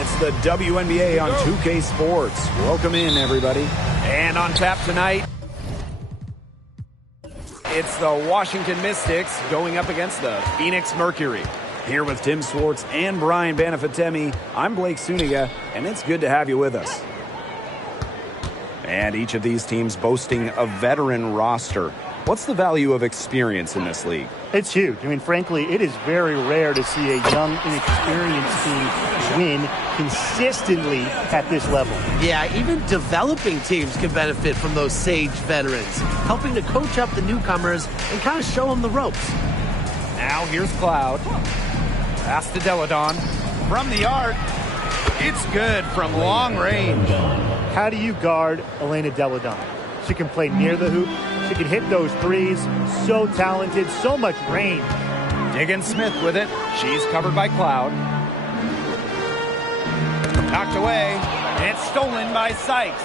It's the WNBA on 2K Sports. Welcome in, everybody. And on tap tonight, it's the Washington Mystics going up against the Phoenix Mercury. Here with Tim Swartz and Brian Banafitemi, I'm Blake Suniga, and it's good to have you with us. And each of these teams boasting a veteran roster. What's the value of experience in this league? It's huge. I mean, frankly, it is very rare to see a young, inexperienced team win consistently at this level. Yeah, even developing teams can benefit from those sage veterans, helping to coach up the newcomers and kind of show them the ropes. Now here's Cloud. Pass to Deladon. From the arc, it's good from long range. How do you guard Elena Deladon? She can play near the hoop. She can hit those threes. So talented, so much range. Diggins Smith with it. She's covered by Cloud. Knocked away. And it's stolen by Sykes.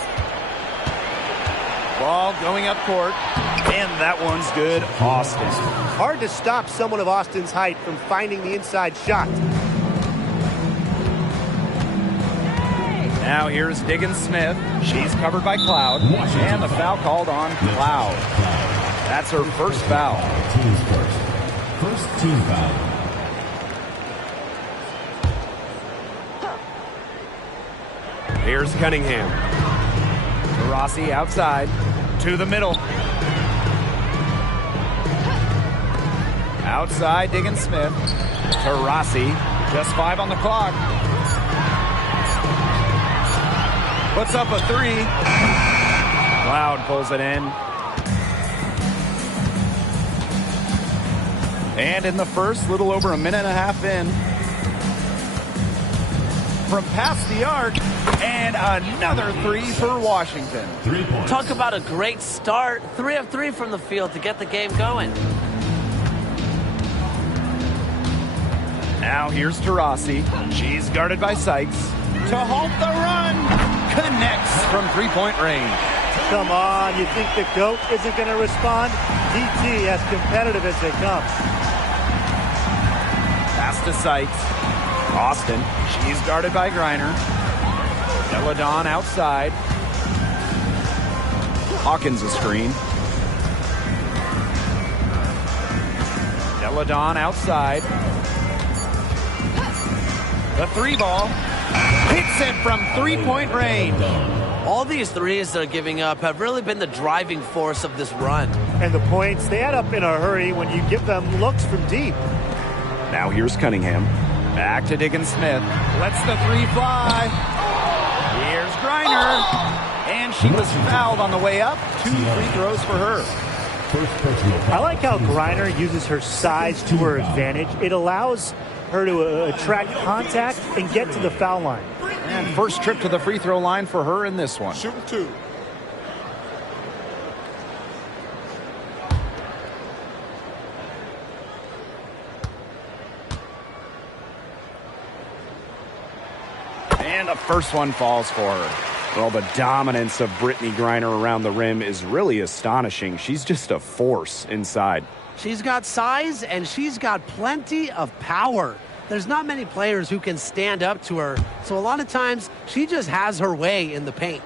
Ball going up court. And that one's good. Austin. Hard to stop someone of Austin's height from finding the inside shot. Now here's Diggins Smith. She's covered by Cloud. And the foul called on Cloud. That's her first foul. Team's first team foul. Here's Cunningham. Rossi outside. To the middle. Outside, Diggins Smith. To Rossi. Just 5 on the clock. Puts up a 3. Cloud pulls it in. And in the first, little over a minute and a half in. From past the arc, and another 3 for Washington. 3 points. Talk about a great start. 3 of 3 from the field to get the game going. Now here's Taurasi. She's guarded by Sykes. To halt the run. Connects from three-point range. Come on, you think the GOAT isn't going to respond? DT as competitive as they come. Pass to Sykes. Austin. She's guarded by Griner. Deladon outside. Hawkins a screen. Deladon outside. The 3 ball. Hits it from three-point range. All these threes they're giving up have really been the driving force of this run. And the points, they add up in a hurry when you give them looks from deep. Now here's Cunningham. Back to Diggins Smith. Lets the 3 fly. Here's Griner. And she was fouled on the way up. 2 free throws for her. I like how Griner uses her size to her advantage. It allows her to attract contact and get to the foul line. And first trip to the free throw line for her in this one. Shooting 2. And the first one falls for her. Well, the dominance of Brittney Griner around the rim is really astonishing. She's just a force inside. She's got size and she's got plenty of power. There's not many players who can stand up to her, so a lot of times she just has her way in the paint.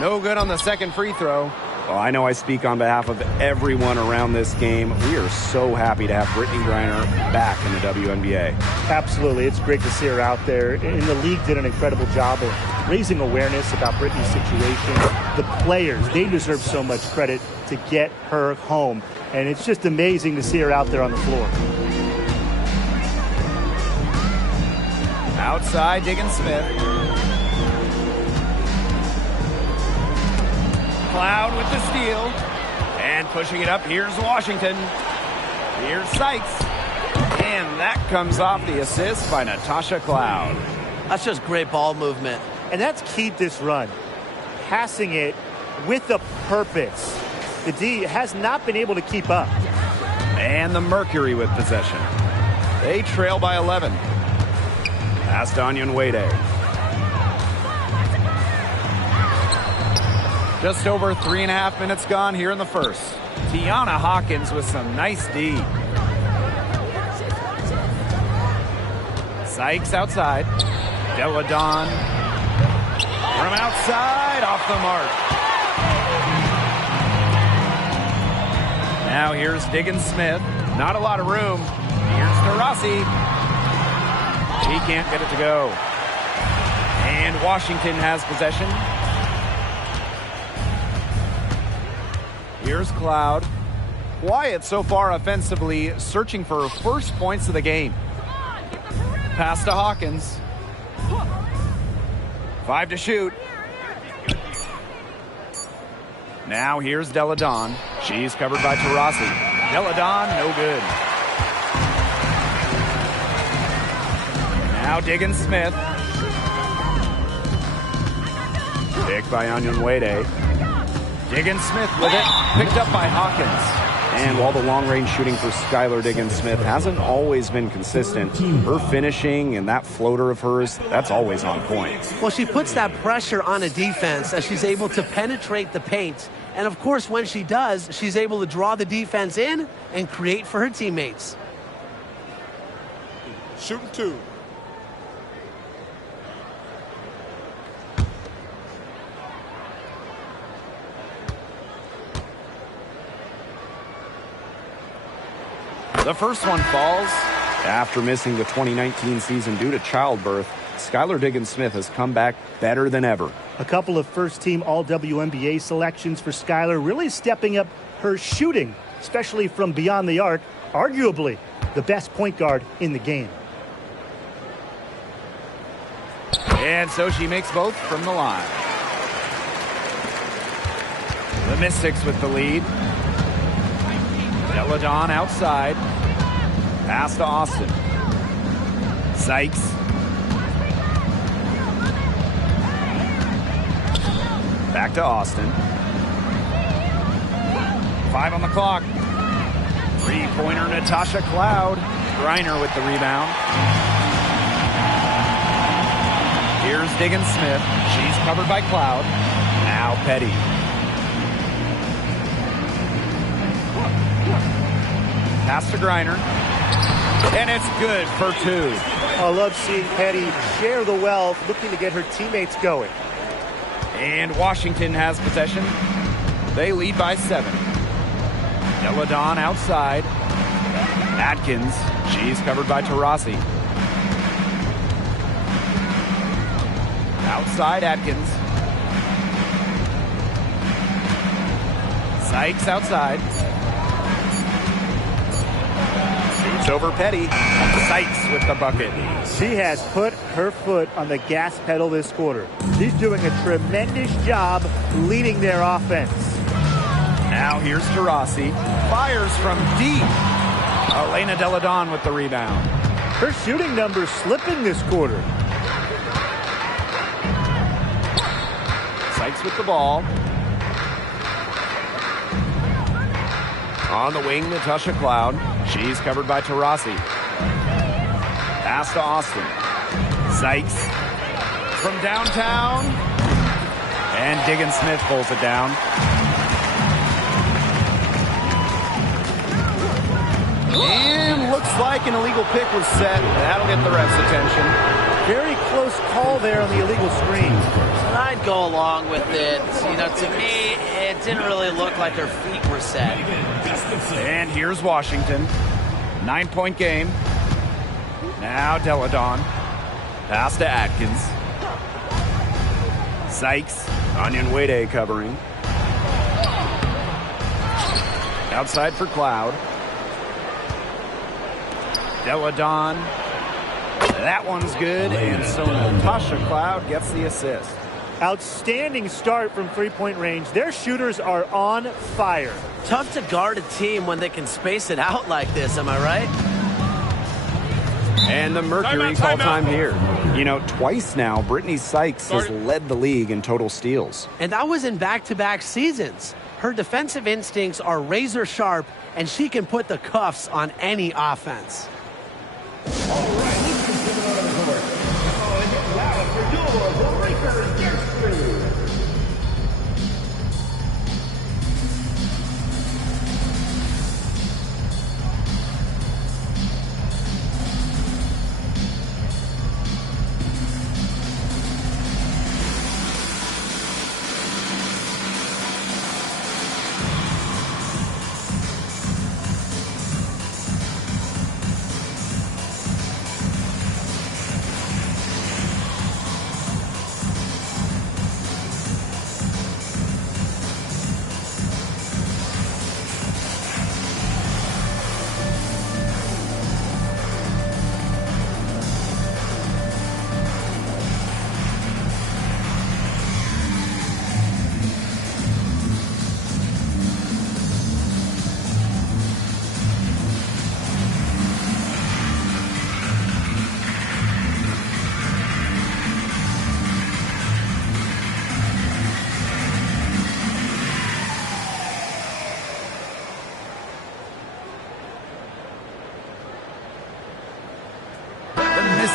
No good on the second free throw. Well, I know I speak on behalf of everyone around this game. We are so happy to have Brittney Griner back in the WNBA. Absolutely. It's great to see her out there. And the league did an incredible job of raising awareness about Brittney's situation. The players, they deserve so much credit to get her home. And it's just amazing to see her out there on the floor. Outside, Diggins Smith. Cloud with the steal. And pushing it up, here's Washington. Here's Sykes. And that comes off the assist by Natasha Cloud. That's just great ball movement. And that's keyed this run. Passing it with a purpose. The D has not been able to keep up. And the Mercury with possession. They trail by 11. Pass to Onyenwere. Just over 3.5 minutes gone here in the first. Tiana Hawkins with some nice D. Sykes outside. Deladon from outside, off the mark. Now here's Diggins-Smith. Not a lot of room. Here's to Rossi. She can't get it to go. And Washington has possession. Here's Cloud. Quiet so far offensively, searching for her first points of the game. Pass to Hawkins. 5 to shoot. Now here's Deladon. She's covered by Taurasi. Deladon, no good. Now Diggins-Smith. Picked by Onyenwere. Diggins-Smith with it. Picked up by Hawkins. And while the long-range shooting for Skylar Diggins-Smith hasn't always been consistent, her finishing and that floater of hers, that's always on point. Well, she puts that pressure on a defense as she's able to penetrate the paint. And, of course, when she does, she's able to draw the defense in and create for her teammates. Shooting 2. The first one falls. After missing the 2019 season due to childbirth, Skylar Diggins-Smith has come back better than ever. A couple of first-team All-WNBA selections for Skylar, really stepping up her shooting, especially from beyond the arc, arguably the best point guard in the game. And so she makes both from the line. The Mystics with the lead. Deladon outside. Pass to Austin. Sykes. Back to Austin. 5 on the clock. Three-pointer Natasha Cloud. Griner with the rebound. Here's Diggins-Smith. She's covered by Cloud. Now Petty. Pass to Griner. And it's good for 2. I love seeing Petty share the wealth, looking to get her teammates going. And Washington has possession. They lead by 7. Deladon outside. Atkins. She's covered by Taurasi. Outside Atkins. Sykes outside. Shoots over Petty. Sykes with the bucket. She has put her foot on the gas pedal this quarter. She's doing a tremendous job leading their offense. Now here's Taurasi. Fires from deep. Elena Deladon with the rebound. Her shooting numbers slipping this quarter. Sykes with the ball. On the wing, Natasha Cloud. She's covered by Taurasi. Pass to Austin. Sykes from downtown. And Diggins-Smith pulls it down. And looks like an illegal pick was set. That'll get the ref's attention. Very close call there on the illegal screen. And I'd go along with it. You know, to me, it didn't really look like her feet were set. And here's Washington. 9-point game. Now Deladon. Pass to Atkins. Sykes. Onyenwere covering. Outside for Cloud. Deladon. That one's good. And so Natasha Cloud gets the assist. Outstanding start from three-point range. Their shooters are on fire. Tough to guard a team when they can space it out like this, am I right? And the Mercury call time here. You know, twice now, Brittany Sykes has led the league in total steals. And that was in back-to-back seasons. Her defensive instincts are razor sharp, and she can put the cuffs on any offense. All right, let's give it on the court. Oh, and get loud for the Lakers.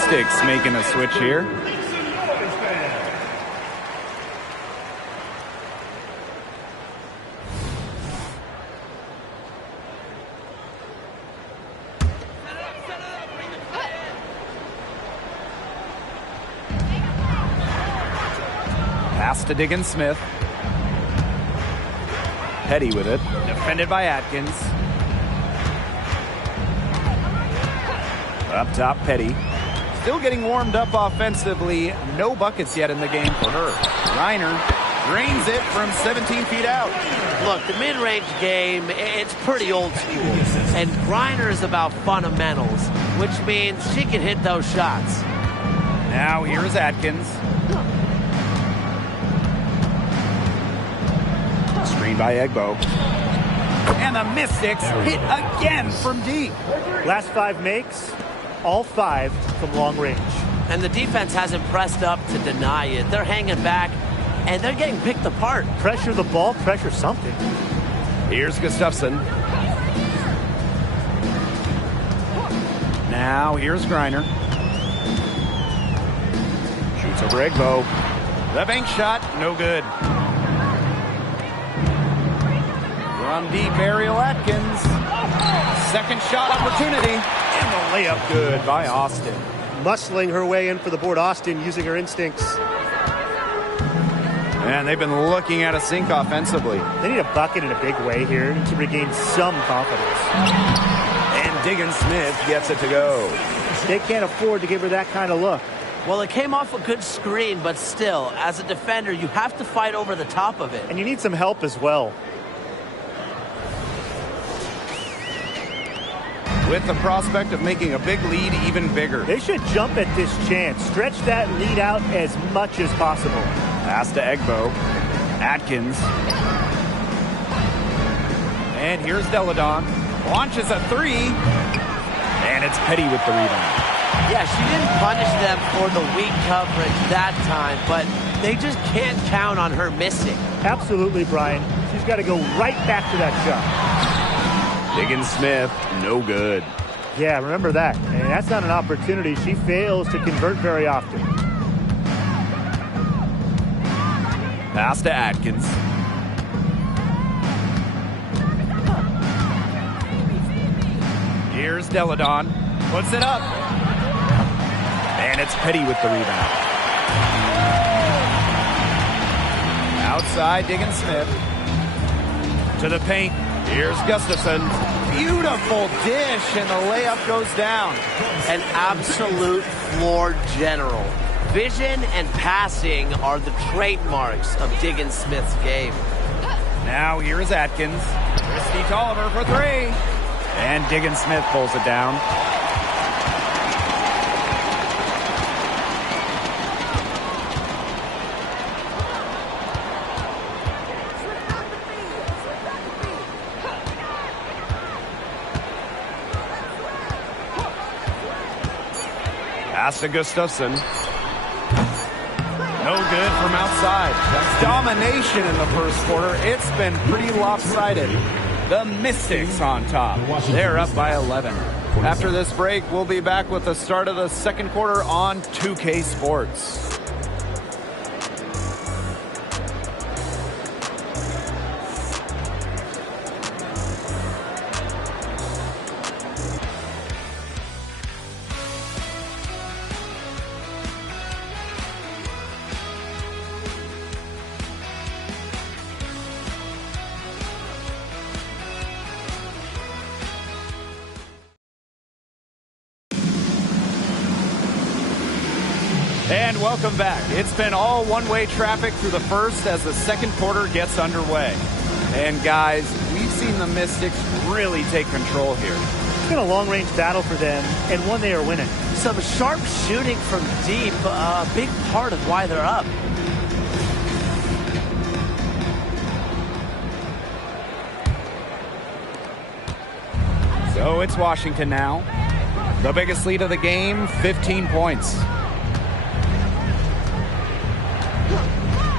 Mystics making a switch here. Pass to Diggins-Smith. Petty with it. Defended by Atkins. Up top, Petty. Still getting warmed up offensively. No buckets yet in the game for her. Reiner drains it from 17 feet out. Look, the mid-range game, it's pretty old school. And Griner is about fundamentals, which means she can hit those shots. Now here's Atkins. Screen by Egbo. And the Mystics hit again from deep. Last 5 makes, all 5 from long range. And the defense hasn't pressed up to deny it. They're hanging back, and they're getting picked apart. Pressure the ball, pressure something. Here's Gustafson. Now here's Griner. Shoots over Egbo. The bank shot, no good. From deep, Ariel Atkins. Second shot opportunity. And the layup good by Austin. Muscling her way in for the board. Austin using her instincts. And they've been looking at a sink offensively. They need a bucket in a big way here to regain some confidence. And Diggins-Smith gets it to go. They can't afford to give her that kind of look. Well, it came off a good screen, but still, as a defender, you have to fight over the top of it. And you need some help as well. With the prospect of making a big lead even bigger. They should jump at this chance. Stretch that lead out as much as possible. Pass to Egbo. Atkins. And here's Deladon. Launches a 3. And it's Petty with the rebound. Yeah, she didn't punish them for the weak coverage that time, but they just can't count on her missing. Absolutely, Brian. She's got to go right back to that shot. Diggins-Smith, no good. Yeah, remember that. And that's not an opportunity she fails to convert very often. Pass to Atkins. Here's Deladon. Puts it up. And it's Petty with the rebound. Outside, Diggins-Smith. To the paint. Here's Gustafson. Beautiful dish, and the layup goes down. An absolute floor general. Vision and passing are the trademarks of Diggins-Smith's game. Now here is Atkins. Christy Tolliver for 3. And Diggins-Smith pulls it down. Pass to Gustafson. No good from outside. That's domination in the first quarter. It's been pretty lopsided. The Mystics on top. They're up by 11. After this break, we'll be back with the start of the second quarter on 2K Sports. And welcome back. It's been all one-way traffic through the first as the second quarter gets underway. And guys, we've seen the Mystics really take control here. It's been a long-range battle for them, and one they are winning. Some sharp shooting from deep, a big part of why they're up. So it's Washington now. The biggest lead of the game, 15 points.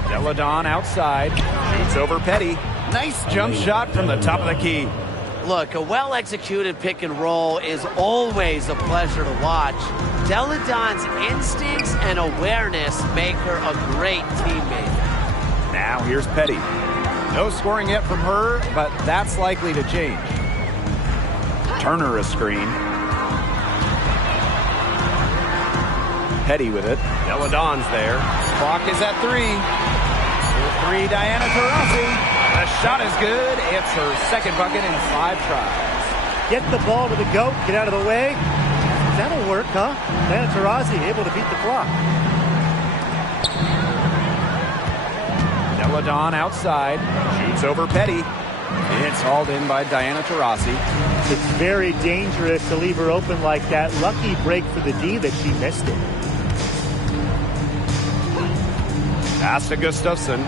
Deladon outside. Shoots over Petty. Nice jump shot from the top of the key. Look, a well-executed pick and roll is always a pleasure to watch. Deladon's instincts and awareness make her a great teammate. Now here's Petty. No scoring yet from her, but that's likely to change. Turner a screen. Petty with it. Deladon's there. Clock is at 3. For 3, Diana Taurasi. The shot is good. It's her second bucket in 5 tries. Get the ball to the goat. Get out of the way. That'll work, huh? Diana Taurasi able to beat the clock. Deladon outside. Shoots over Petty. It's hauled in by Diana Taurasi. It's very dangerous to leave her open like that. Lucky break for the D that she missed it. Pass to Gustafson.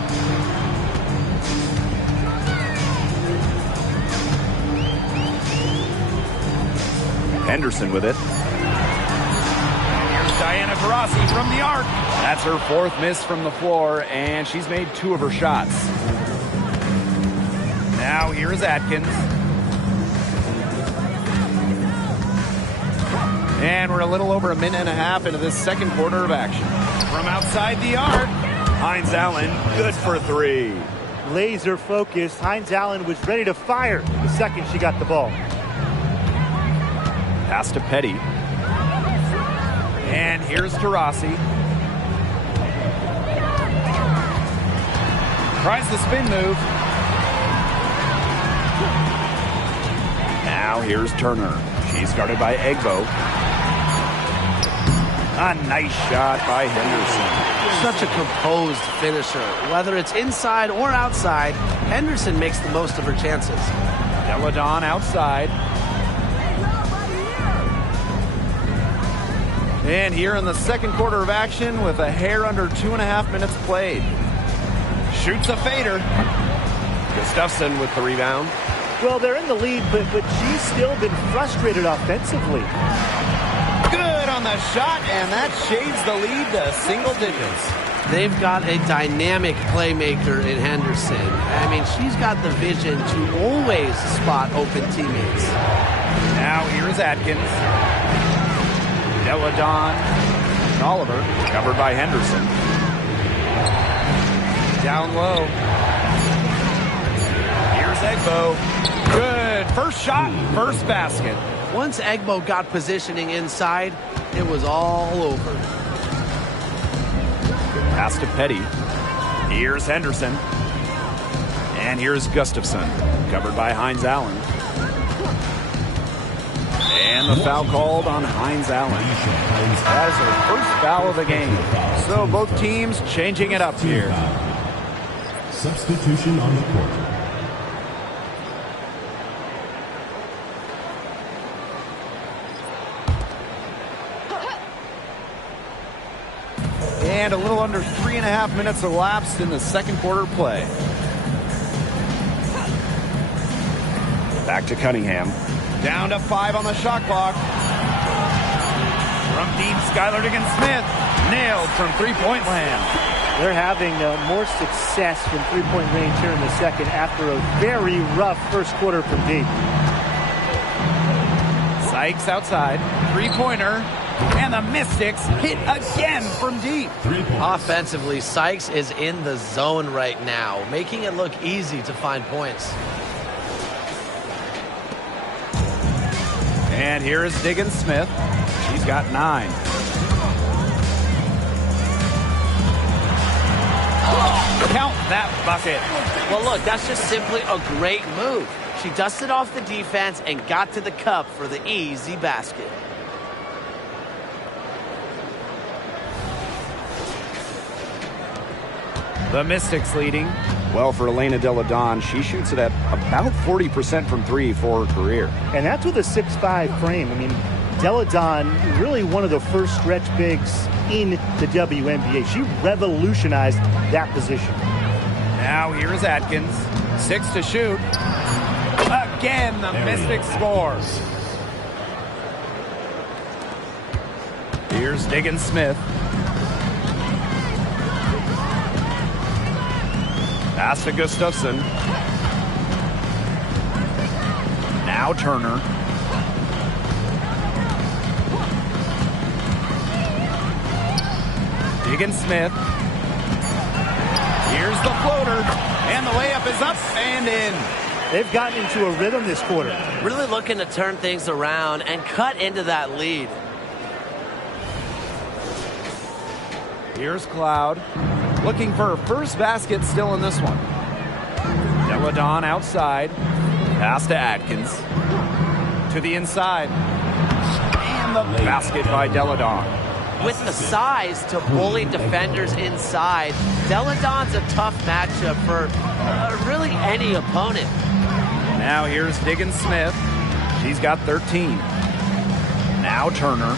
Henderson with it. Here's Diana Taurasi from the arc. That's her 4th miss from the floor, and she's made 2 of her shots. Now here's Atkins. And we're a little over a minute and a half into this second quarter of action. From outside the arc, Hines Allen, good for 3. Laser focused. Hines Allen was ready to fire the second she got the ball. Pass to Petty. And here's Taurasi. Tries the spin move. Now here's Turner. She's guarded by Egbo. A nice shot by Henderson. Such a composed finisher. Whether it's inside or outside, Henderson makes the most of her chances. Deladon outside. And here in the second quarter of action with a hair under 2.5 minutes played. Shoots a fader. Gustafson with the rebound. Well, they're in the lead, but she's still been frustrated offensively. Good on the shot, and that shades the lead to single digits. They've got a dynamic playmaker in Henderson. I mean, she's got the vision to always spot open teammates. Now here's Atkins. Deladon. Oliver, covered by Henderson. Down low. Here's Egbo. Good. First shot, first basket. Once Egbo got positioning inside, it was all over. Pass to Petty. Here's Henderson. And here's Gustafson, covered by Hines Allen. And the foul called on Hines Allen. That is her first foul of the game. So both teams changing it up here. Substitution on the court. And a little under 3.5 minutes elapsed in the second quarter play. Back to Cunningham. Down to 5 on the shot clock. From deep, Skylar Diggins-Smith. Nailed from three-point land. They're having more success from three-point range here in the second after a very rough first quarter from deep. Sykes outside. Three-pointer. And the Mystics hit again from deep. Offensively, Sykes is in the zone right now, making it look easy to find points. And here is Diggins-Smith. She's got 9. Count that bucket. Well, look, that's just simply a great move. She dusted off the defense and got to the cup for the easy basket. The Mystics leading. Well, for Elena Deladon, she shoots it at about 40% from 3 for her career. And that's with a 6'5" frame. I mean, Deladon, really one of the first stretch bigs in the WNBA. She revolutionized that position. Now here's Atkins. 6 to shoot. Again, the Mystics scores. Here's Diggins-Smith. Pass to Gustafson. Now Turner. Diggins Smith. Here's the floater. And the layup is up and in. They've gotten into a rhythm this quarter. Really looking to turn things around and cut into that lead. Here's Cloud. Looking for her first basket still in this one. Deladon outside. Pass to Atkins. To the inside. And the basket by Deladon. With the size to bully defenders inside, Deladon's a tough matchup for really any opponent. Now here's Diggins Smith. She's got 13. Now Turner.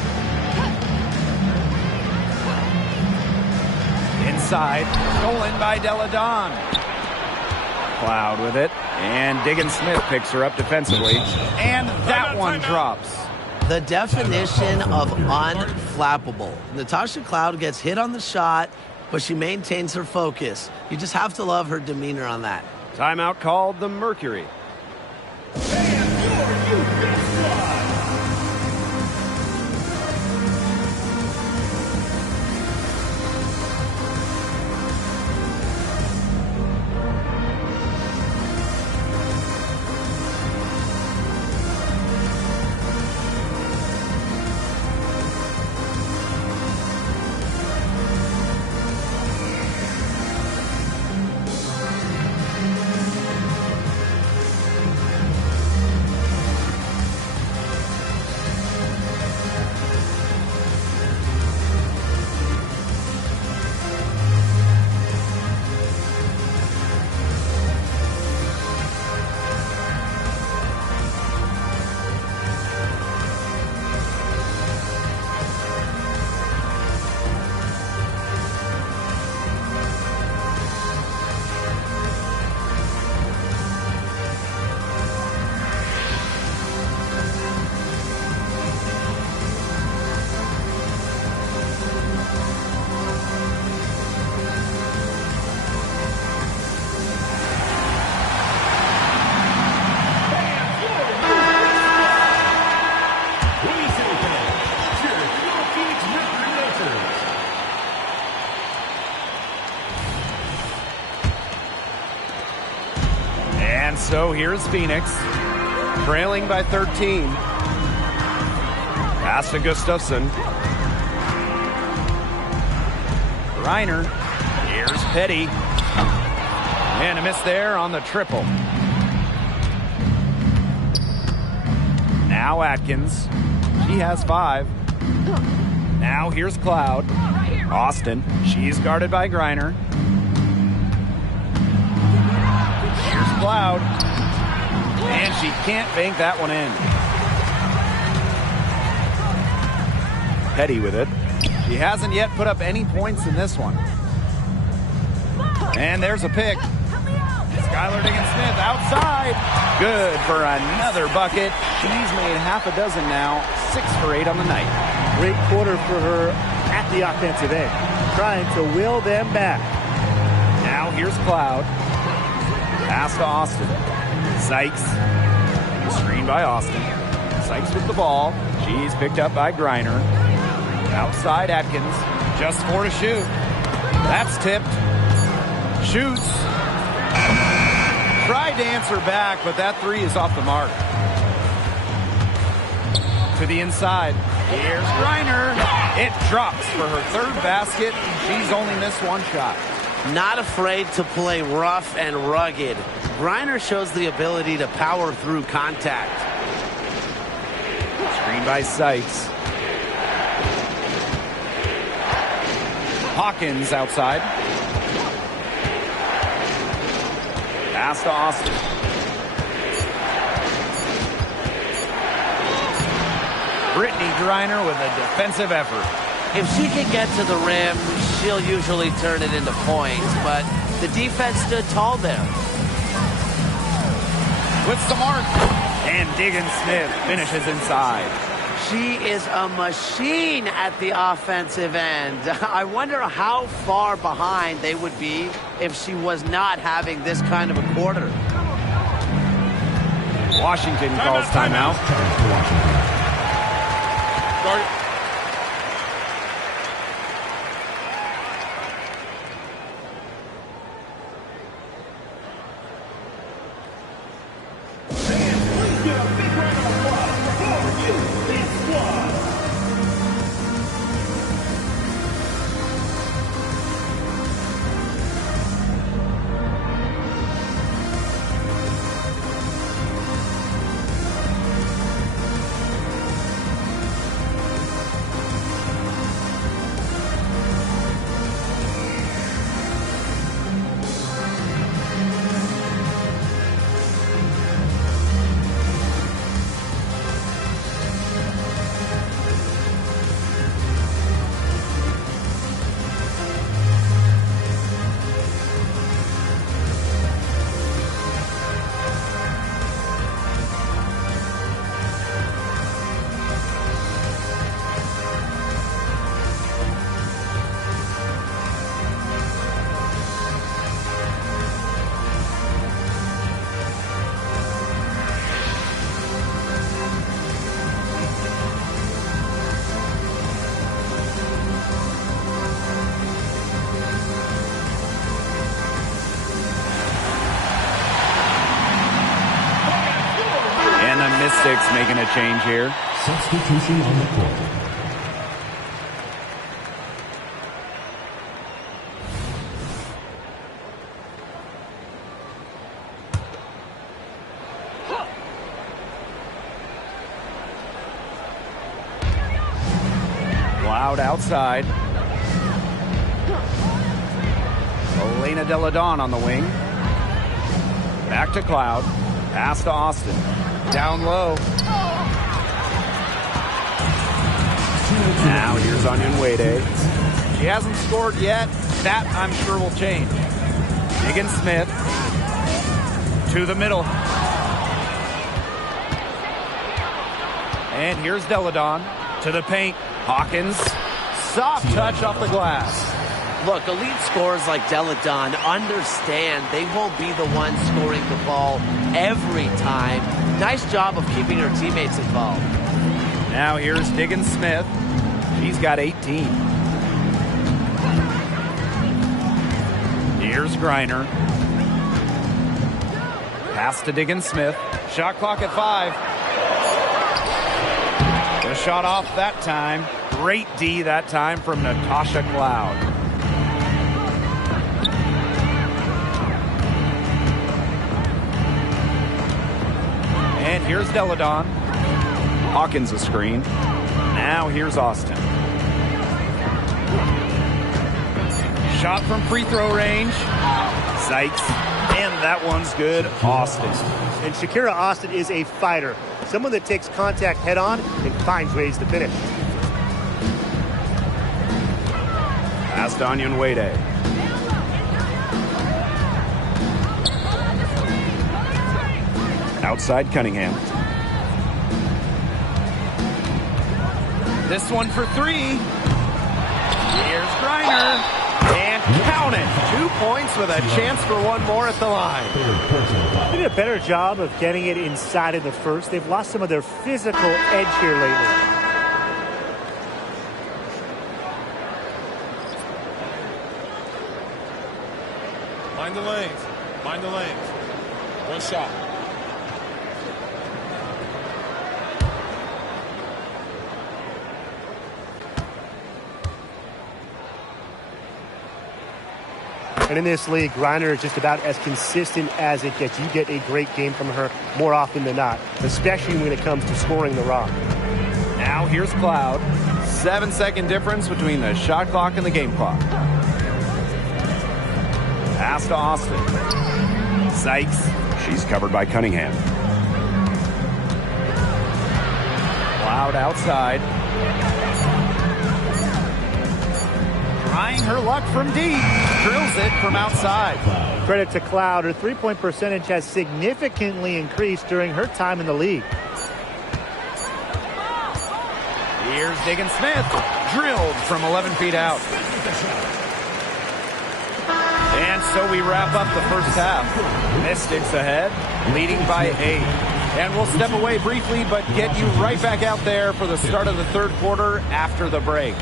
Inside. Stolen by Deladon. Cloud with it. And Diggins Smith picks her up defensively. And that one drops. The definition of unflappable. Natasha Cloud gets hit on the shot, but she maintains her focus. You just have to love her demeanor on that. Timeout called the Mercury. And so here's Phoenix, trailing by 13. Pass to Gustafson. Reiner. Here's Petty. And a miss there on the triple. Now Atkins. She has 5. Now here's Cloud. Austin. She's guarded by Griner. Here's Cloud. And she can't bank that one in. Petty with it. She hasn't yet put up any points in this one. And there's a pick. Skylar Diggins-Smith outside. Good for another bucket. She's made half a dozen now. 6 for 8 on the night. Great quarter for her at the offensive end, trying to will them back. Now here's Cloud. Pass to Austin. Sykes. Screen by Austin. Sykes with the ball. She's picked up by Griner. Outside Atkins. Just 4 to shoot. That's tipped. Shoots. Tried to answer back, but that 3 is off the mark. To the inside. Here's Griner. It drops for her 3rd basket. She's only missed 1 shot. Not afraid to play rough and rugged. Griner shows the ability to power through contact. Screen by Sykes. Hawkins outside. Pass to Austin. Brittany Griner with a defensive effort. If she can get to the rim, she'll usually turn it into points, but the defense stood tall there. Puts the mark. And Diggins-Smith finishes inside. She is a machine at the offensive end. I wonder how far behind they would be if she was not having this kind of a quarter. Washington calls timeout. Mystics making a change here. Substitution on the court. Loud outside. Elena Deladon on the wing. Back to Cloud. Pass to Austin. Down low. Now here's Onion Wade. She hasn't scored yet. That, I'm sure, will change. Diggins Smith to the middle. And here's Deladon to the paint. Hawkins, soft touch off the glass. Look, elite scorers like Deladon understand they won't be the one scoring the ball every time. Nice job of keeping her teammates involved. Now here's Diggins Smith. He's got 18. Here's Griner. Pass to Diggins Smith. Shot clock at 5. The shot off that time. Great D that time from Natasha Cloud. And here's Deladon. Hawkins a screen. Now here's Austin. Shot from free throw range. Sykes. And that one's good. Austin. And Shakira Austin is a fighter. Someone that takes contact head on and finds ways to finish. Pass to Onion Wade. Outside Cunningham. This one for 3. Here's Griner. And count it. 2 points with a chance for one more at the line. They did a better job of getting it inside of the first. They've lost some of their physical edge here lately. Mind the lanes. Mind the lanes. One shot. And in this league, Griner is just about as consistent as it gets. You get a great game from her more often than not, especially when it comes to scoring the rock. Now here's Cloud. 7-second difference between the shot clock and the game clock. Pass to Austin. Sykes. She's covered by Cunningham. Cloud outside. Trying her luck from deep. Drills it from outside. Credit to Cloud. Her three-point percentage has significantly increased during her time in the league. Here's Diggins Smith. Drilled from 11 feet out. And so we wrap up the first half. Mystics ahead, leading by 8. And we'll step away briefly, but get you right back out there for the start of the third quarter after the break.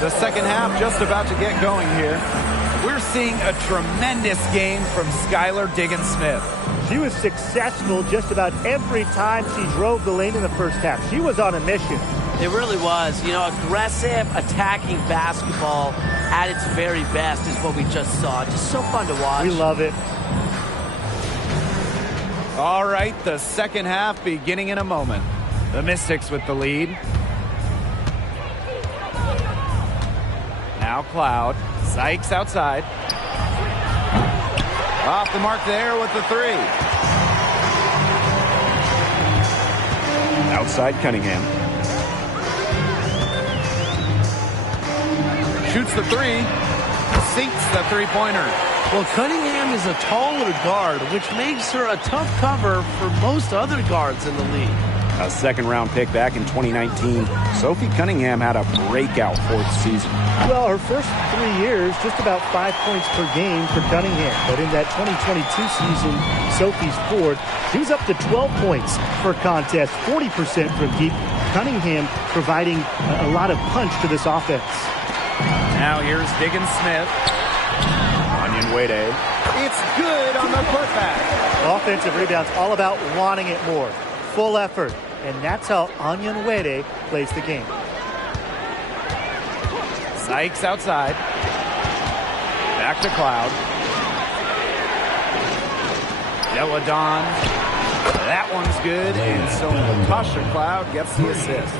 The second half just about to get going here. We're seeing a tremendous game from Skylar Diggins-Smith. She was successful just about every time she drove the lane in the first half. She was on a mission. It really was. You know, aggressive, attacking basketball at its very best is what we just saw. Just so fun to watch. We love it. All right, the second half beginning in a moment. The Mystics with the lead. Now Cloud. Sykes outside. Off the mark there with the three. Outside Cunningham. Shoots the three. Sinks the three-pointer. Well, Cunningham is a taller guard, which makes her a tough cover for most other guards in the league. A second-round pick back in 2019, Sophie Cunningham had a breakout fourth season. Well, her first 3 years, just about 5 points per game for Cunningham. But in that 2022 season, Sophie's fourth, she was up to 12 points per contest, 40% from deep. Cunningham providing a lot of punch to this offense. Now here's Diggins-Smith. Onion Wade. It's good on the putback. Offensive rebounds, all about wanting it more. Full effort. And that's how Onion Wade plays the game. Sykes outside. Back to Cloud. Deladon. That one's good. And so Natasha Cloud gets the assist.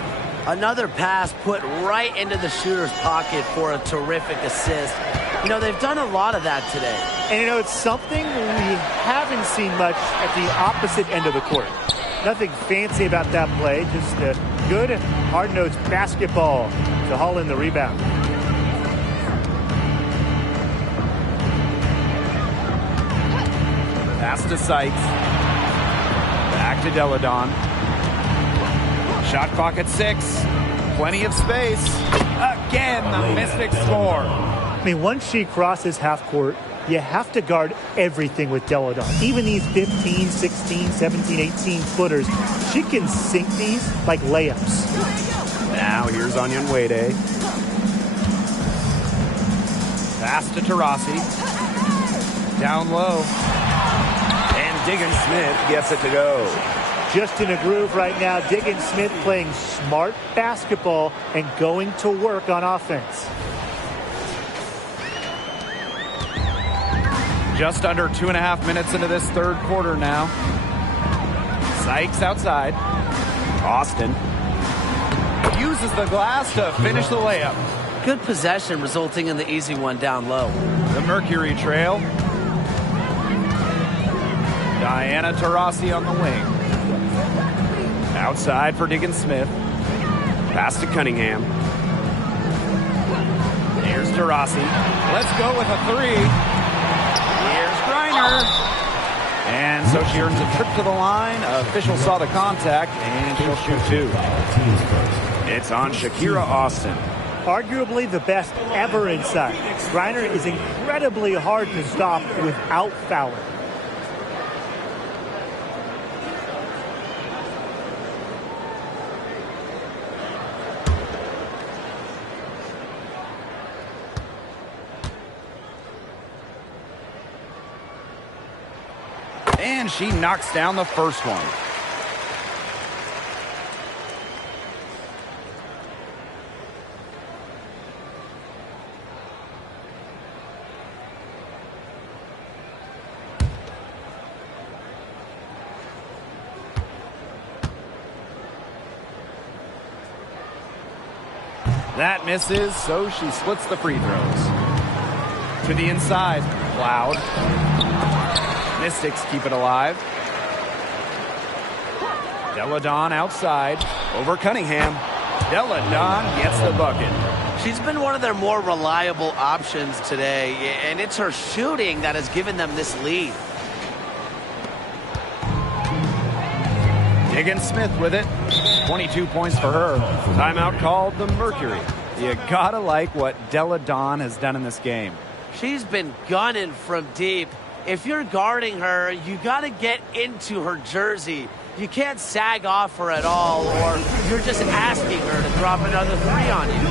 Another pass put right into the shooter's pocket for a terrific assist. You know, they've done a lot of that today. And, you know, it's something we haven't seen much at the opposite end of the court. Nothing fancy about that play, just a good, hard-nosed basketball to haul in the rebound. Pass to Sykes. Back to Deladon. Shot clock at 6. Plenty of space. Again, the Mystics score. I mean, once she crosses half court, you have to guard everything with Deladon. Even these 15, 16, 17, 18 footers, she can sink these like layups. Now here's Onyenwere. Pass to Taurasi. Down low. And Diggins Smith gets it to go. Just in a groove right now. Diggins Smith playing smart basketball and going to work on offense. Just under 2.5 minutes into this third quarter now. Sykes outside. Austin uses the glass to finish the layup. Good possession resulting in the easy one down low. The Mercury trail. Diana Taurasi on the wing. Outside for Diggins Smith. pass to Cunningham. Here's Taurasi. Let's go with a 3. Here's Griner. And so she earns a trip to the line. Official saw the contact, and she'll shoot 2. It's on Shakira Austin. Arguably the best ever inside. Griner is incredibly hard to stop without fouling. And she knocks down the first one. That misses, so she splits the free throws. To the inside, Cloud. Mystics keep it alive. Deladon outside, over Cunningham. Deladon gets the bucket. She's been one of their more reliable options today, and it's her shooting that has given them this lead. Diggins Smith with it. 22 points for her. Timeout called the Mercury. You gotta like what Deladon has done in this game. She's been gunning from deep. If you're guarding her, you got to get into her jersey. You can't sag off her at all, or you're just asking her to drop another 3 on you.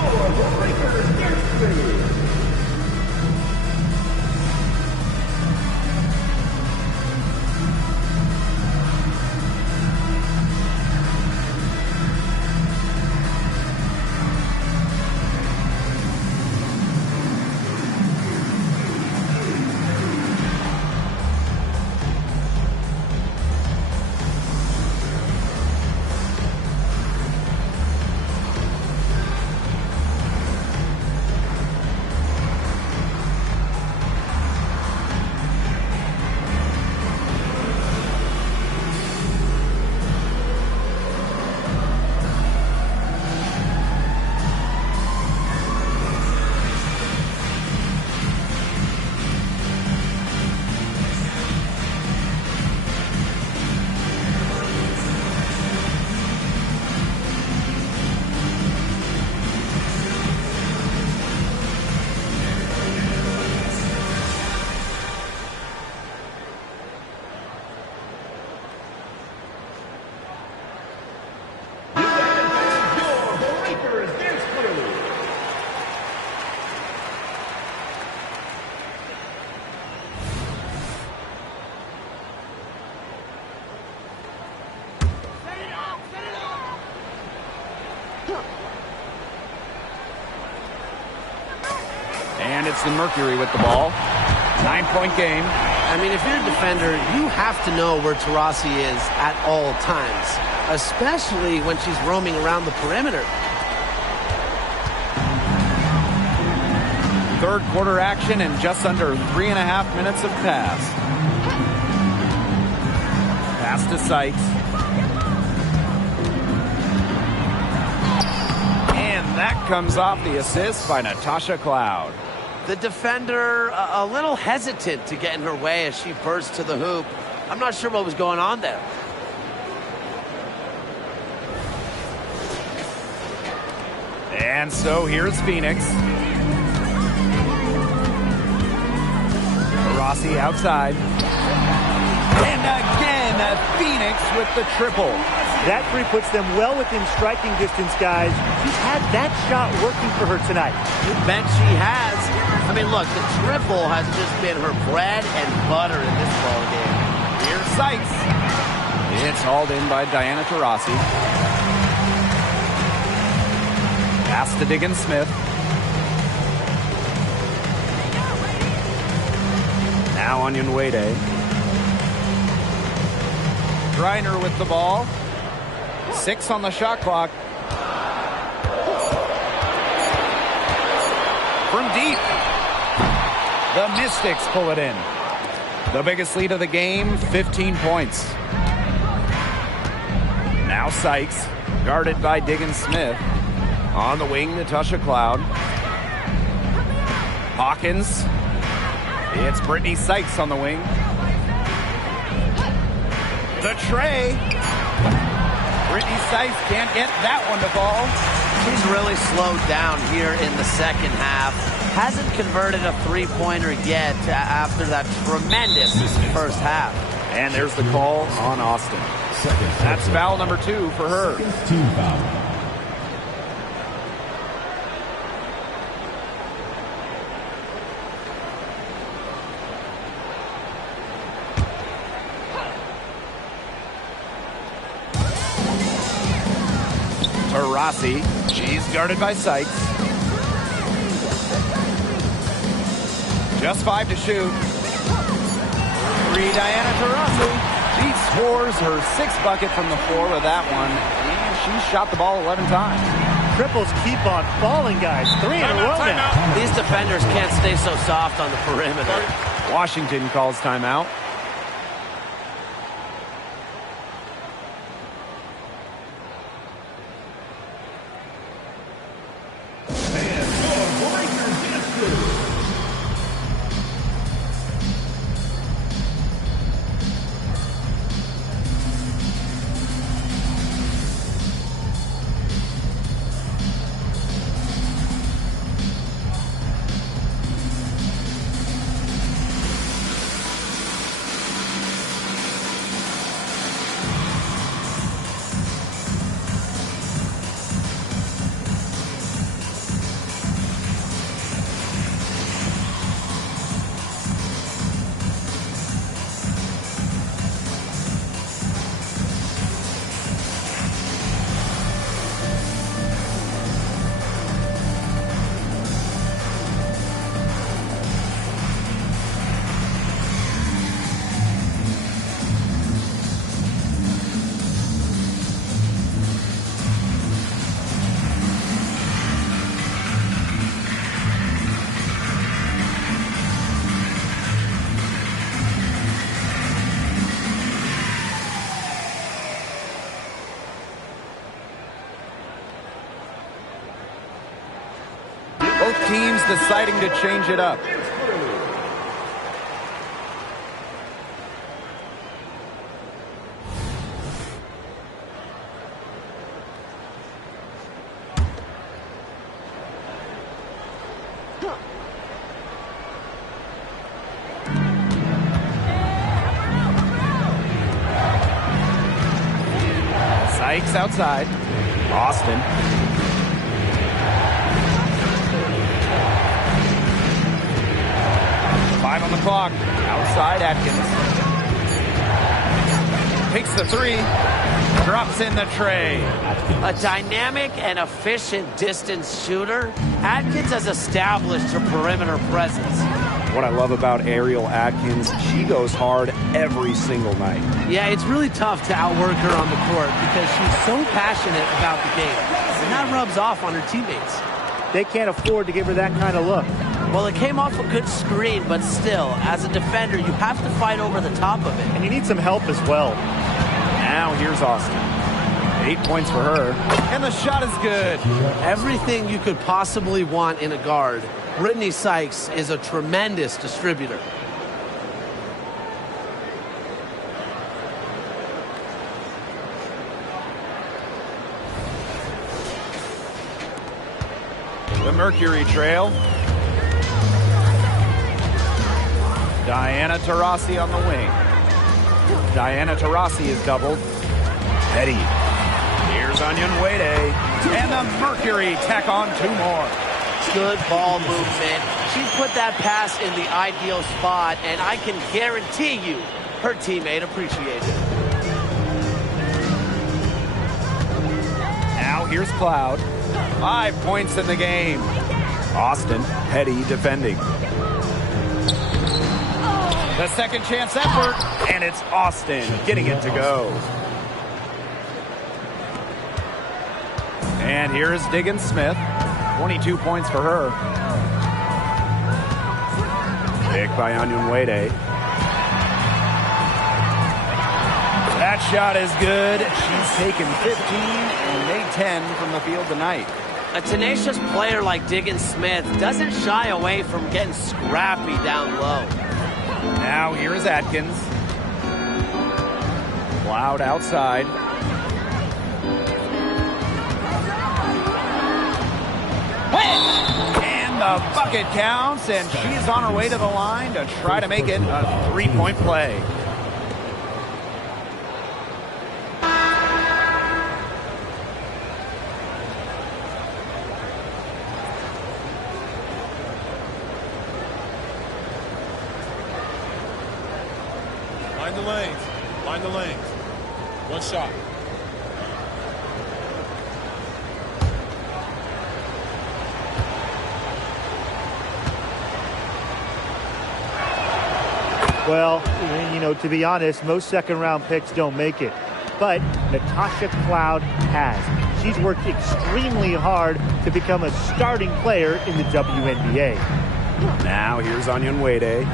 And it's the Mercury with the ball. 9-point game. I mean, if you're a defender, you have to know where Taurasi is at all times, especially when she's roaming around the perimeter. Third quarter action and just under 3.5 minutes have passed. Pass to Sykes. And that comes off the assist by Natasha Cloud. The defender a little hesitant to get in her way as she burst to the hoop. I'm not sure what was going on there. And so here's Phoenix. Rossi outside. And again, Phoenix with the triple. That three puts them well within striking distance, guys. She's had that shot working for her tonight. You bet she has. I mean, look, the triple has just been her bread and butter in this ball game. Here's Sykes. It's hauled in by Diana Taurasi. Pass to Diggins-Smith. Now Onion Wade. Griner with the ball. 6 on the shot clock. From deep. The Mystics pull it in. The biggest lead of the game, 15 points. Now Sykes, guarded by Diggins-Smith. On the wing, Natasha Cloud. Hawkins. It's Brittany Sykes on the wing. The tray. Brittany Sykes can't get that one to fall. She's really slowed down here in the second half. Hasn't converted a three-pointer yet after that tremendous first half. And there's the call on Austin. That's foul number 2 for her. Team foul. Rossi. She's guarded by Sykes. Just 5 to shoot. 3, Diana Taurasi. She scores her 6th bucket from the floor with that one. And she shot the ball 11 times. Triples keep on falling, guys. 3 in a row now. These defenders can't stay so soft on the perimeter. Washington calls timeout. Both teams deciding to change it up. Sykes outside. Austin. On the clock. Outside Atkins. Takes the 3. Drops in the tray. A dynamic and efficient distance shooter. Atkins has established her perimeter presence. What I love about Ariel Atkins, she goes hard every single night. Yeah, it's really tough to outwork her on the court because she's so passionate about the game. And that rubs off on her teammates. They can't afford to give her that kind of look. Well, it came off a good screen, but still, as a defender, you have to fight over the top of it. And you need some help as well. Now here's Austin. 8 points for her. And the shot is good. Everything you could possibly want in a guard. Brittany Sykes is a tremendous distributor. The Mercury trail. Diana Taurasi on the wing. Diana Taurasi is doubled. Petty. Here's Onion Wade. And the Mercury tack on 2 more. Good ball movement. She put that pass in the ideal spot, and I can guarantee you her teammate appreciates it. Now here's Cloud. 5 points in the game. Austin, Petty defending. The second chance effort, and it's Austin getting it to go. And here's Diggins Smith. 22 points for her. Pick by Onion Wade. That shot is good. She's taken 15 and made 10 from the field tonight. A tenacious player like Diggins Smith doesn't shy away from getting scrappy down low. Now here is Atkins. Cloud outside. And the bucket counts, and she's on her way to the line to try to make it a 3-point play. Mind the lanes. Mind the lanes. 1 shot. Well, you know, to be honest, most second-round picks don't make it. But Natasha Cloud has. She's worked extremely hard to become a starting player in the WNBA. Now here's Onion Wade.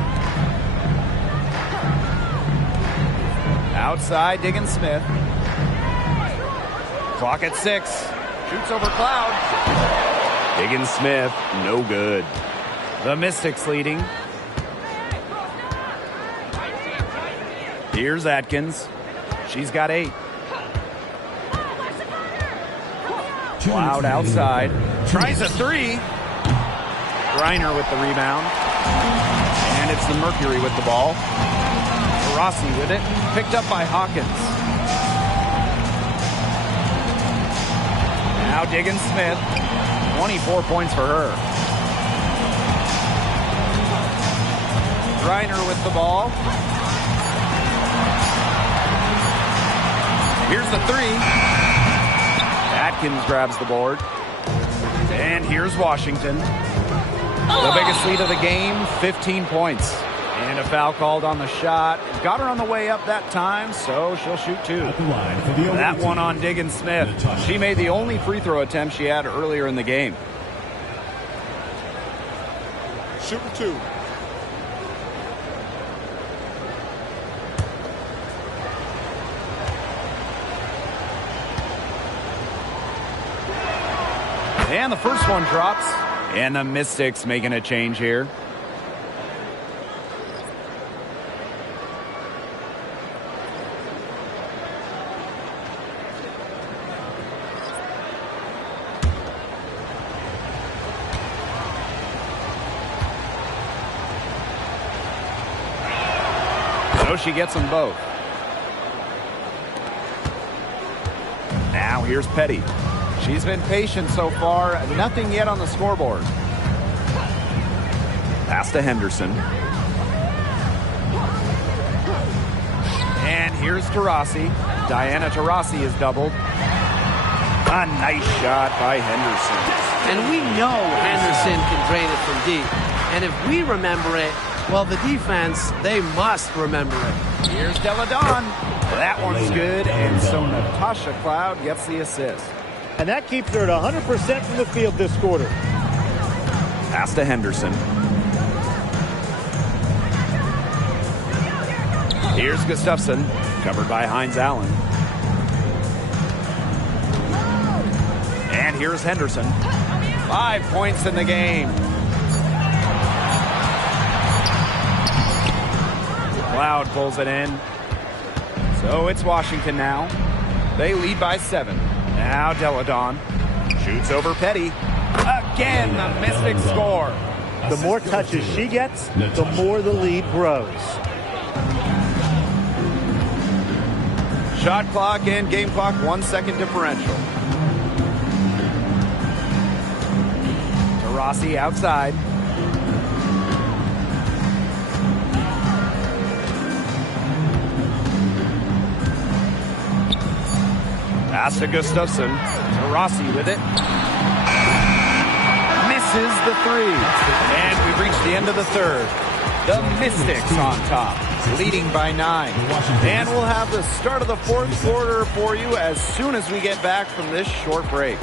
Outside, Diggins Smith. Clock at 6. Shoots over Cloud. Diggins Smith, no good. The Mystics leading. Here's Atkins. She's got 8. Cloud outside. Tries a 3. Griner with the rebound. And it's the Mercury with the ball. Rossi with it. Picked up by Hawkins. Now Diggins Smith. 24 points for her. Griner with the ball. Here's the 3. Atkins grabs the board. And here's Washington. The biggest lead of the game, 15 points. And a foul called on the shot. Got her on the way up that time, so she'll shoot 2. That one on Diggins Smith. She made the only free throw attempt she had earlier in the game. Shooting 2. And the first one drops. And the Mystics making a change here. So she gets them both. Now here's Petty. She's been patient so far. Nothing yet on the scoreboard. Pass to Henderson. And here's Taurasi. Diana Taurasi is doubled. A nice shot by Henderson. And we know Henderson can drain it from deep. And if we remember it, well, the defense, they must remember it. Here's Deladon. That one's good. And so Natasha Cloud gets the assist. And that keeps her at 100% from the field this quarter. Pass to Henderson. Here's Gustafson, covered by Hines Allen. And here's Henderson. 5 points in the game. Cloud pulls it in. So it's Washington now. They lead by 7. Now Deladon shoots over Petty. Again, the Mystics score. The more touches she gets, the more the lead grows. Shot clock and game clock 1 second differential. Rossi outside. Pass to Gustafsson. Rossi with it. Misses the 3. And we've reached the end of the third. The Mystics on top, leading by 9. And we'll have the start of the fourth quarter for you as soon as we get back from this short break.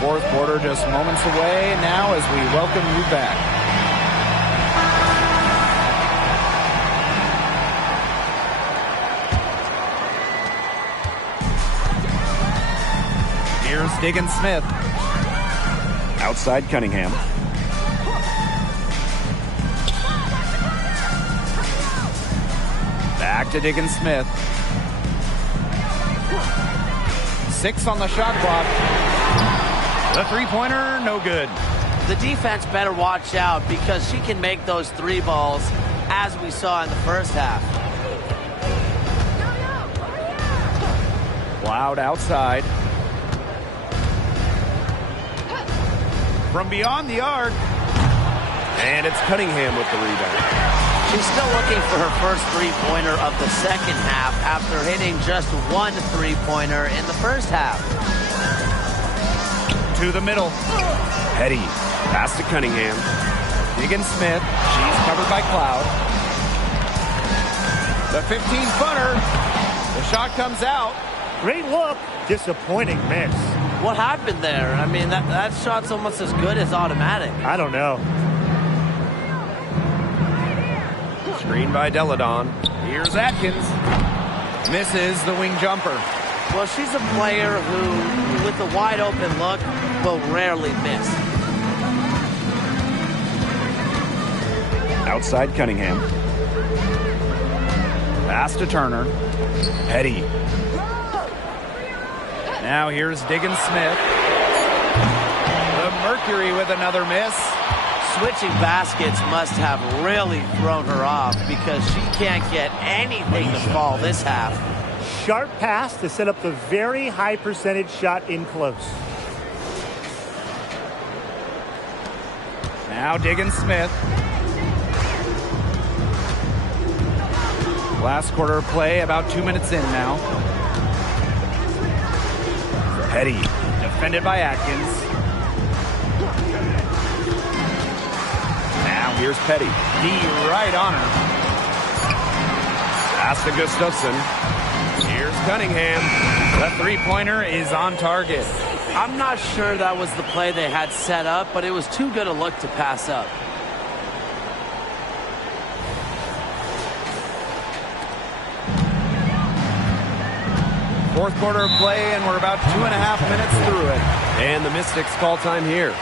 Fourth quarter just moments away now as we welcome you back. Here's Diggins Smith. Outside Cunningham. Back to Diggins Smith. 6 on the shot clock. The three-pointer, no good. The defense better watch out because she can make those 3 balls as we saw in the first half. Cloud outside. From beyond the arc. And it's Cunningham with the rebound. She's still looking for her first 3-pointer of the second half after hitting just 1 3-pointer in the first half. To the middle. Petty. Pass to Cunningham. Diggins Smith. She's covered by Cloud. The 15-footer. The shot comes out. Great look. Disappointing miss. What happened there? I mean, that shot's almost as good as automatic. I don't know. Screen by Deladon. Here's Atkins. Misses the wing jumper. Well, she's a player who, with a wide open look, will rarely miss. Outside Cunningham. Pass to Turner. Petty. Now here's Diggins Smith. The Mercury with another miss. Switching baskets must have really thrown her off because she can't get anything to fall this half. Sharp pass to set up the very high percentage shot in close. Now Diggins Smith. Last quarter of play, about 2 minutes in now. Petty. Defended by Atkins. Now here's Petty. D right on her. Pass to Gustafsson. Here's Cunningham. The three-pointer is on target. I'm not sure that was the play they had set up, but it was too good a look to pass up. Fourth quarter of play, and we're about 2.5 minutes through it. And the Mystics call time here.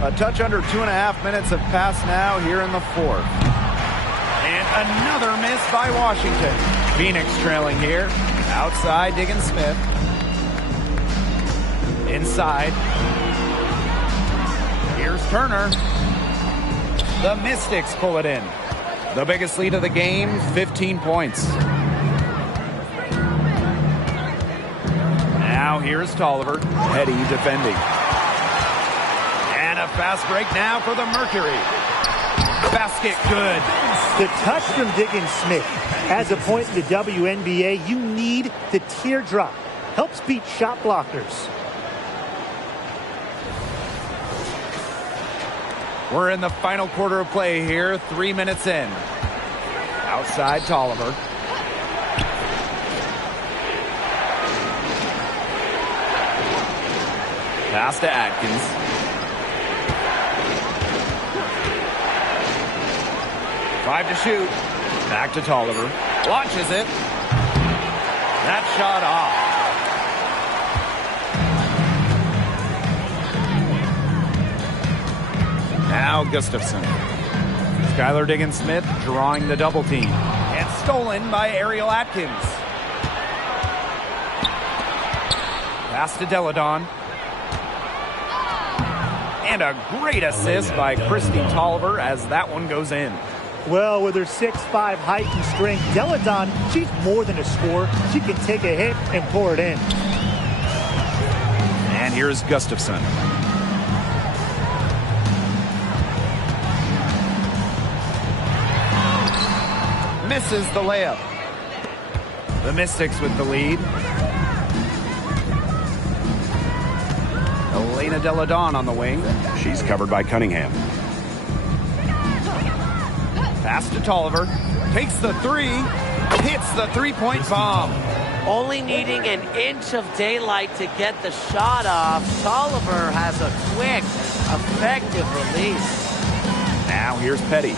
A touch under 2.5 minutes have passed now here in the fourth. And another miss by Washington. Phoenix trailing here. Outside, Diggins Smith. Inside. Here's Turner. The Mystics pull it in. The biggest lead of the game, 15 points. Now here's Tolliver. Petty defending. And a fast break now for the Mercury. Basket good. The touch from Diggins Smith. As a point in the WNBA, you need the teardrop. Helps beat shot blockers. We're in the final quarter of play here, 3 minutes in. Outside Tolliver. Pass to Atkins. Five to shoot. Back to Tolliver. Launches it. That shot off. Now Gustafson. Skylar Diggins Smith drawing the double team. And stolen by Ariel Atkins. Pass to Deladon. And a great assist by Christy Tolliver as that one goes in. Well, with her 6'5" height and strength, Deladon, she's more than a scorer. She can take a hit and pour it in. And here's Gustafson. Misses the layup. The Mystics with the lead. Elena Deladon on the wing. She's covered by Cunningham. Pass to Tolliver. Takes the three. Hits the three-point bomb. Only needing an inch of daylight to get the shot off. Tolliver has a quick, effective release. Now here's Petty.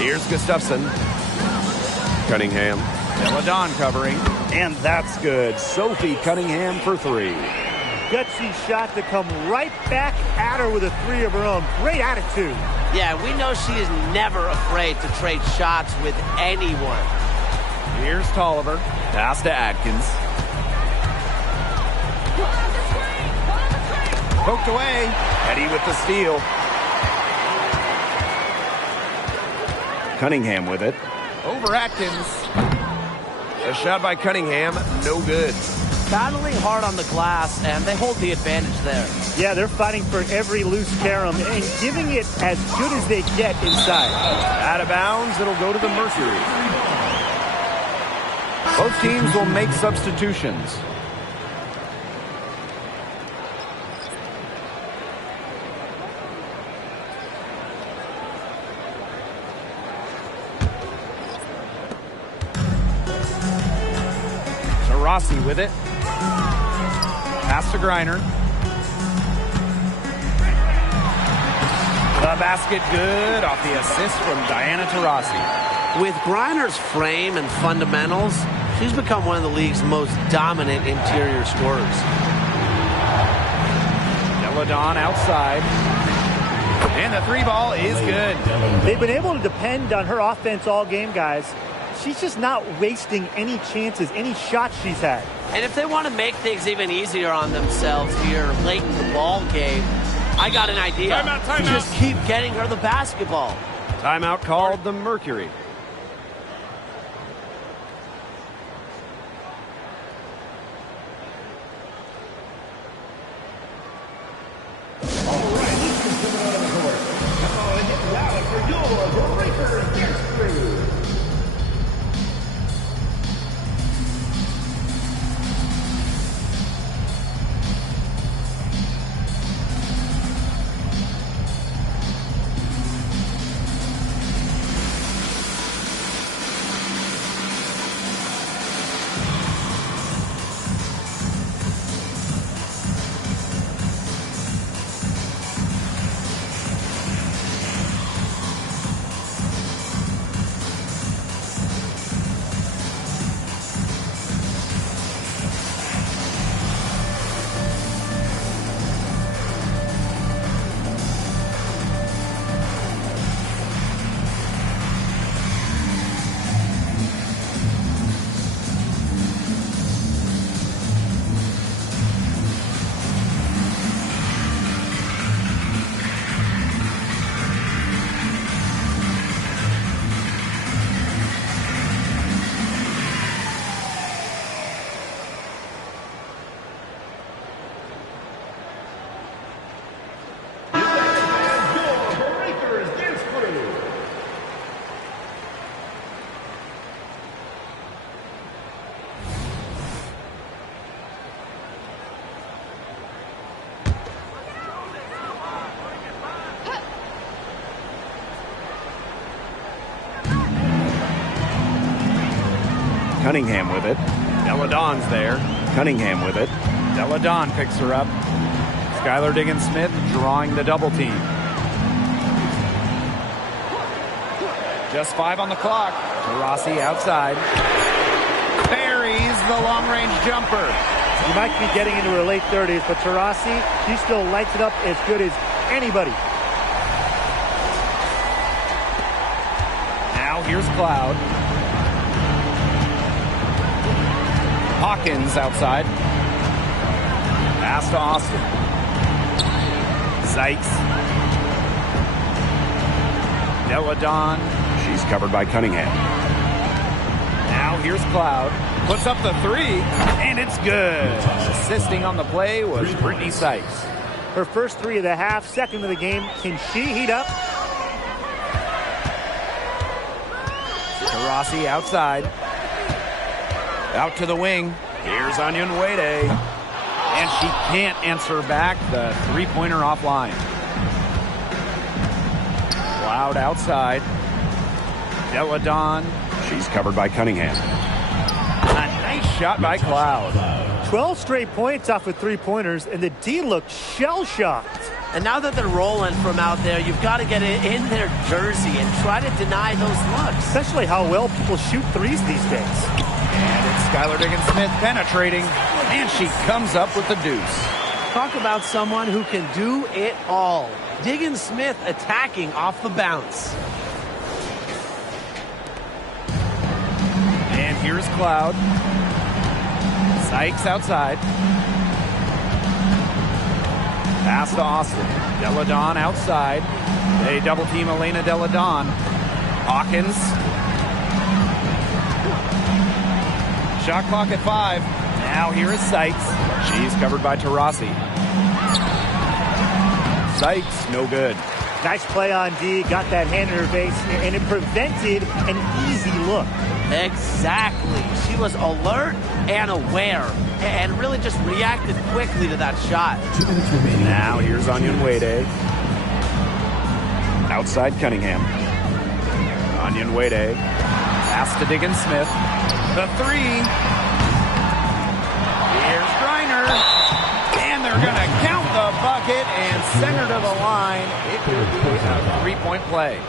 Here's Gustafson. Cunningham. Deladon covering. And that's good. Sophie Cunningham for three. Gutsy shot to come right back at her with a three of her own. Great attitude. Yeah, we know she is never afraid to trade shots with anyone. Here's Tolliver. Pass to Atkins. Poked away. Petty with the steal. Cunningham with it. Over Atkins. A shot by Cunningham, no good. Battling hard on the glass, and they hold the advantage there. Yeah, they're fighting for every loose carom and giving it as good as they get inside. Out of bounds, it'll go to the Mercury. Both teams will make substitutions. Rossi with it. Pass to Griner. The basket good off the assist from Diana Taurasi. With Griner's frame and fundamentals, she's become one of the league's most dominant interior scorers. Deladon outside. And the three ball is good. They've been able to depend on her offense all game, guys. She's just not wasting any chances, any shots she's had. And if they want to make things even easier on themselves here late in the ball game, I got an idea. Timeout. Just keep getting her the basketball. Timeout called the Mercury. Cunningham with it. Deladon's there. Cunningham with it. Deladon picks her up. Skylar Diggins-Smith drawing the double team. Just 5 on the clock. Taurasi outside. Buries the long-range jumper. You might be getting into her late 30s, but Taurasi, she still lights it up as good as anybody. Now here's Cloud. Hawkins outside. Pass to Austin. Sykes. Deladon. She's covered by Cunningham. Now here's Cloud. Puts up the 3, and it's good. Assisting on the play was Brittany Sykes. Her first 3 of the half, second of the game. Can she heat up? Taurasi outside. Out to the wing. Here's Onion Wade. And she can't answer back the three-pointer offline. Cloud outside. Deladon. She's covered by Cunningham. A nice shot by Cloud. 12 straight points off of 3-pointers, and the D looked shell-shocked. And now that they're rolling from out there, you've got to get it in their jersey and try to deny those looks. Especially how well people shoot threes these days. And it's Skylar Diggins-Smith penetrating, and she comes up with the deuce. Talk about someone who can do it all. Diggins-Smith attacking off the bounce. And here's Cloud. Sykes outside. Pass to Austin. Deladon outside. They double team Elena Deladon. Hawkins. Shot clock at 5. Now here is Sykes. She's covered by Taurasi. Sykes, no good. Nice play on D. Got that hand in her face, and it prevented an easy look. Exactly. She was alert and aware and really just reacted quickly to that shot. 2 minutes remaining. Now here's Onion Wade. Outside Cunningham. Onion Wade. Pass to Diggins-Smith. The 3. Here's Griner. And they're going to count the bucket and send her to the line. It could be a 3-point play.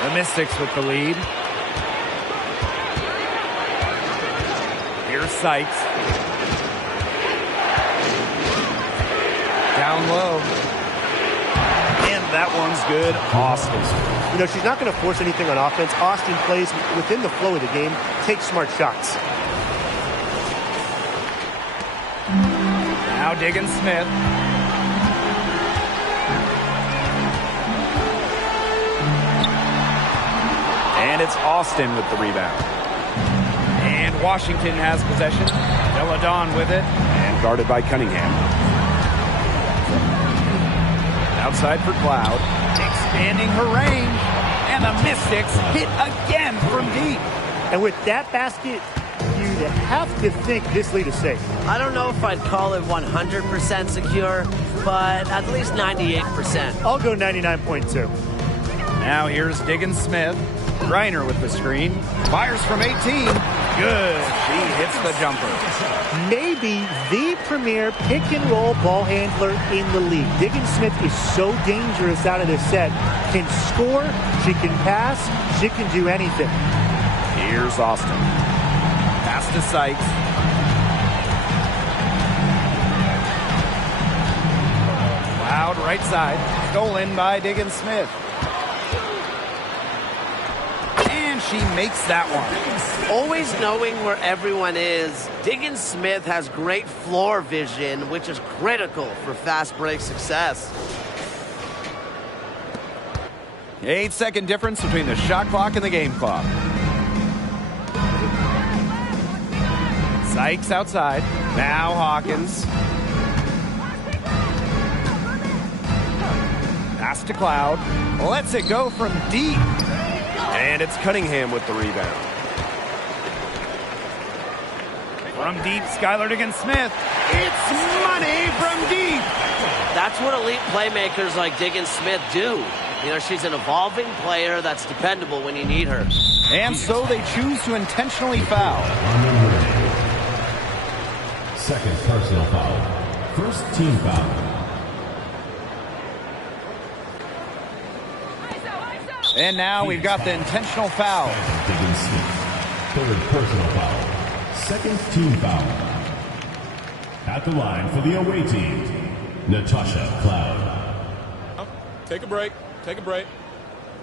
The Mystics with the lead. Here's Sykes. Down low. And that one's good. Austin. You know, she's not going to force anything on offense. Austin plays within the flow of the game, takes smart shots. Now Diggins-Smith. And it's Austin with the rebound. And Washington has possession. Deladon with it. And guarded by Cunningham. Outside for Cloud. Expanding her range. And the Mystics hit again from deep. And with that basket, you'd have to think this lead is safe. I don't know if I'd call it 100% secure, but at least 98%. I'll go 99.2. Now here's Diggins-Smith. Griner with the screen. Fires from 18. Good. She hits the jumper. Maybe the premier pick-and-roll ball handler in the league. Diggins-Smith is so dangerous out of this set. Can score, she can pass, she can do anything. Here's Austin. Pass to Sykes. Cloud right side. Stolen by Diggins-Smith. And she makes that one. Always knowing where everyone is, Diggins-Smith has great floor vision, which is critical for fast break success. 8-second difference between the shot clock and the game clock. Sykes outside. Now Hawkins. Pass to Cloud. Lets it go from deep. And it's Cunningham with the rebound. From deep, Skylar Diggins-Smith. It's money from deep. That's what elite playmakers like Diggins-Smith do. You know, she's an evolving player that's dependable when you need her. And so they choose to intentionally foul. Second personal foul. First team foul. And now we've got the intentional foul. Diggins-Smith. Third personal foul. Second team foul. At the line for the away team, Natasha Cloud. Take a break. Take a break.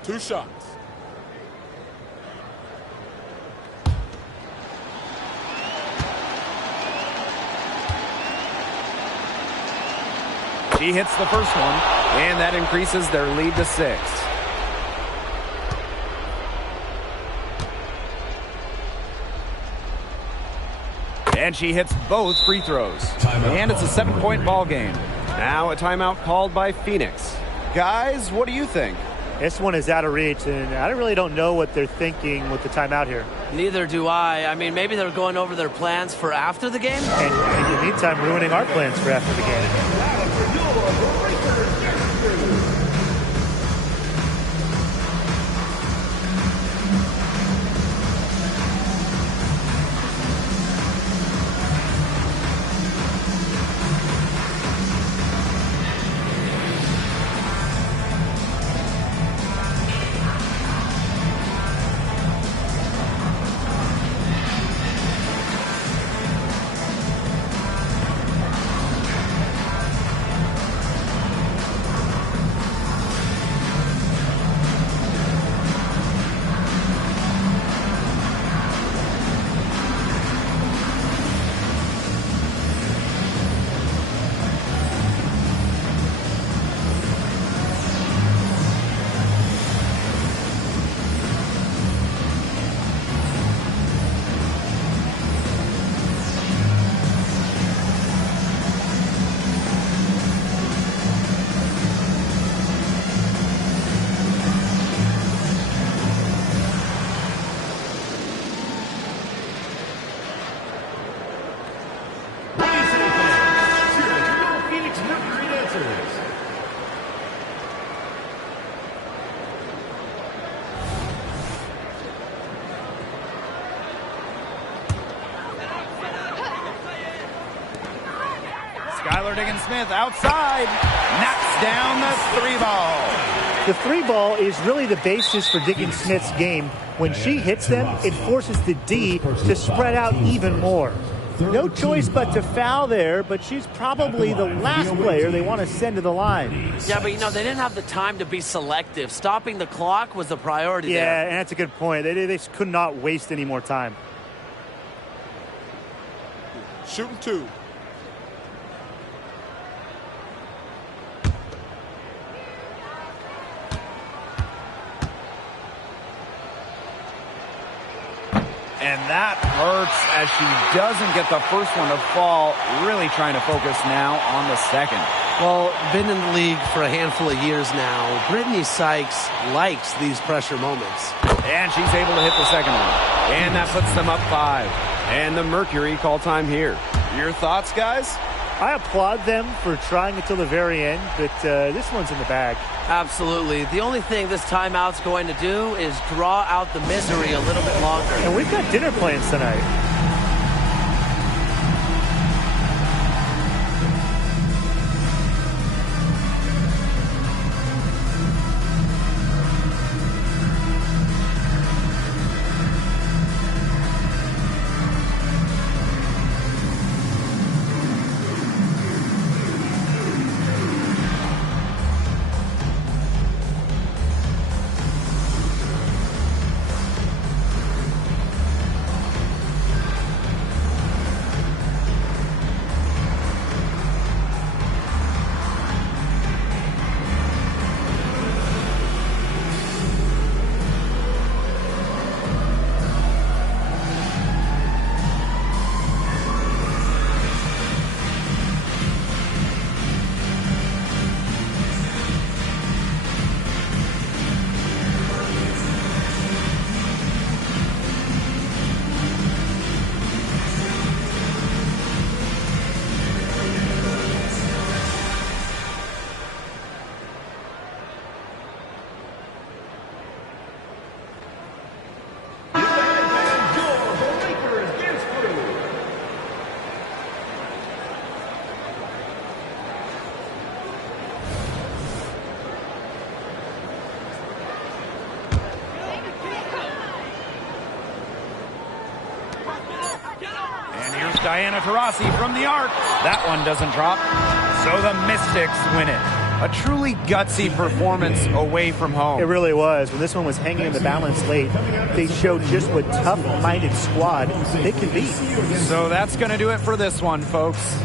2 shots. She hits the first one, and that increases their lead to 6. And she hits both free throws. And it's a 7-point ball game. Now a timeout called by Phoenix. Guys, what do you think? This one is out of reach, and I really don't know what they're thinking with the timeout here. Neither do I. I mean, maybe they're going over their plans for after the game. And in the meantime, ruining our plans for after the game. Skylar Diggins-Smith outside, knocks down the 3-ball. The 3-ball is really the basis for Diggins-Smith's game. When she hits them, it forces the D to spread out even more. No choice but to foul there, but she's probably the last player they want to send to the line. Yeah, but, you know, they didn't have the time to be selective. Stopping the clock was the priority there. Yeah, and that's a good point. They could not waste any more time. Shooting 2. And that hurts as she doesn't get the first one to fall. Really trying to focus now on the second. Well, been in the league for a handful of years now. Brittany Sykes likes these pressure moments. And she's able to hit the second one. And that puts them up 5. And the Mercury call time here. Your thoughts, guys? I applaud them for trying until the very end, but this one's in the bag. Absolutely. The only thing this timeout's going to do is draw out the misery a little bit longer. And we've got dinner plans tonight. Diana Taurasi from the arc. That one doesn't drop. So the Mystics win it. A truly gutsy performance away from home. It really was. When this one was hanging in the balance late, they showed just what tough-minded squad they can be. So that's going to do it for this one, folks.